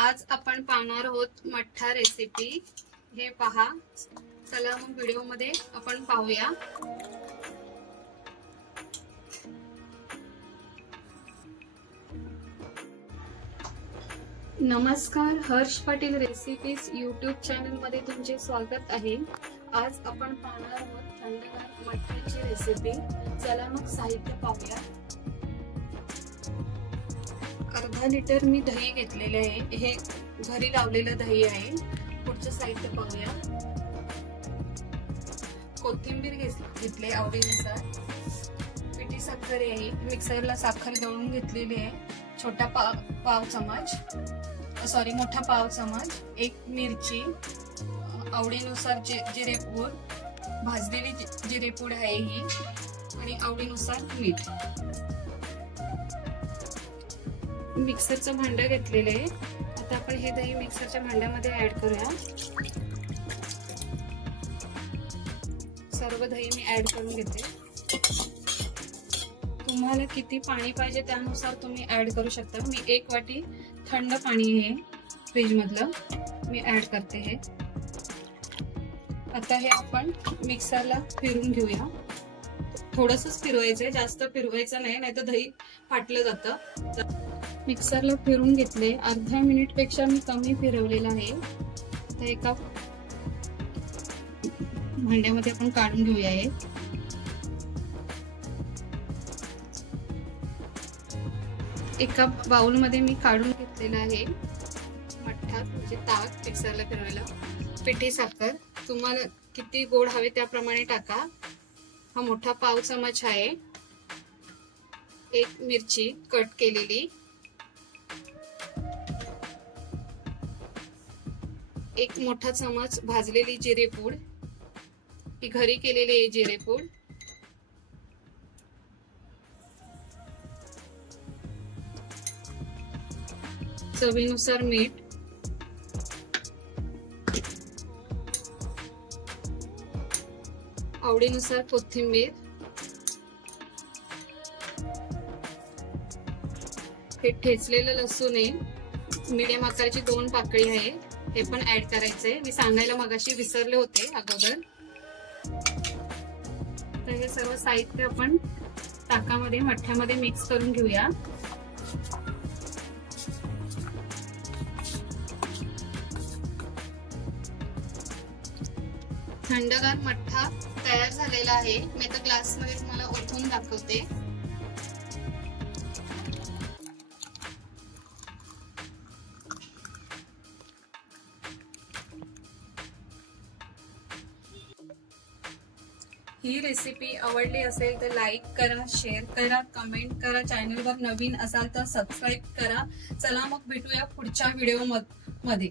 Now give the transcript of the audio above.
आज आपण पाहणार आहोत मठ्ठा रेसिपी। हे पहा, चला मग व्हिडिओ मध्ये आपण पाहूया। नमस्कार, Harsh Patil recipes YouTube channel मध्ये तुमचे स्वागत आहे। आज आपण पाहणार आहोत थंडगार मठ्ठ्याची रेसिपी। चला मग साहित्य पाहूया। अर्धा लिटर मी दही घेतलेले आहे। हे घरी लावलेलं दही आहे। पुढचं साहित्य पाहूया। कोथिंबीर घेतले आवडीनुसार। पिठी साखर आहे, मिक्सरला साखर दळून घेतलेली आहे। छोटा पाव चमच, सॉरी मोठा पाव चमच। एक मिरची, आवडीनुसार जिरेपूड, भाजलेली जिरेपूड आहे ही, आणि आवडीनुसार मीठ। मिक्सरचं भांडं घेतलेले आहे। आता आपण हे दही मिक्सरच्या भांड्यामध्ये ऍड करूया। सर्व दही मी ऍड करून घेते। तुम्हाला किती पाणी पाहिजे त्यानुसार तुम्ही ऍड करू शकता। मी 1 वाटी थंड पाणी हे फ्रीज मधलं मी ऍड करते हे। आता हे आपण मिक्सरला फिरवून घेऊया। थोडंसंच फिरवायचंय, जास्त फिरवायचं नाही, नाहीतर दही फाटलं जातं। मिक्सरला फिरून घेतले। अर्धा मिनिट पेक्षा मी कमी फिरवलेलं आहे। आता एका भांड्यामध्ये आपण काढून घेऊया हे। एका बाउल मध्ये मी काढून घेतलेला आहे मठ्ठा, म्हणजे ताक मिक्सरला फिरवायला। पिठी साखर तुम्हाला किती गोड हवे त्याप्रमाणे टाका। हा मोठा पाव चमच आहे। एक मिरची कट केलेली, एक मोठा चमच भाजलेली जिरेपूड, ही घरी केलेली आहे जिरेपूड। चवीनुसार मीठ, आवडीनुसार कोथिंबीर, हे ठेचलेलं लसूण आहे, मीडियम आकाराची 2 पाकळी आहे, हे पण ऍड करायचंय। मी सांगायला मगाशी विसरले होते अगोदर। तर हे सर्व साहित्य आपण ताकामध्ये मठ्ठ्यामध्ये मिक्स करून घेऊया। थंडगार मठ्ठा तयार झालेला आहे। मी आता ग्लास मध्ये तुम्हाला ओतून दाखवते। ही रेसिपी आवडली असेल तर लाईक करा, शेअर करा, कमेंट करा। चॅनलवर नवीन असाल तर सबस्क्राईब करा। चला मग भेटूया पुढच्या व्हिडिओ मध्ये।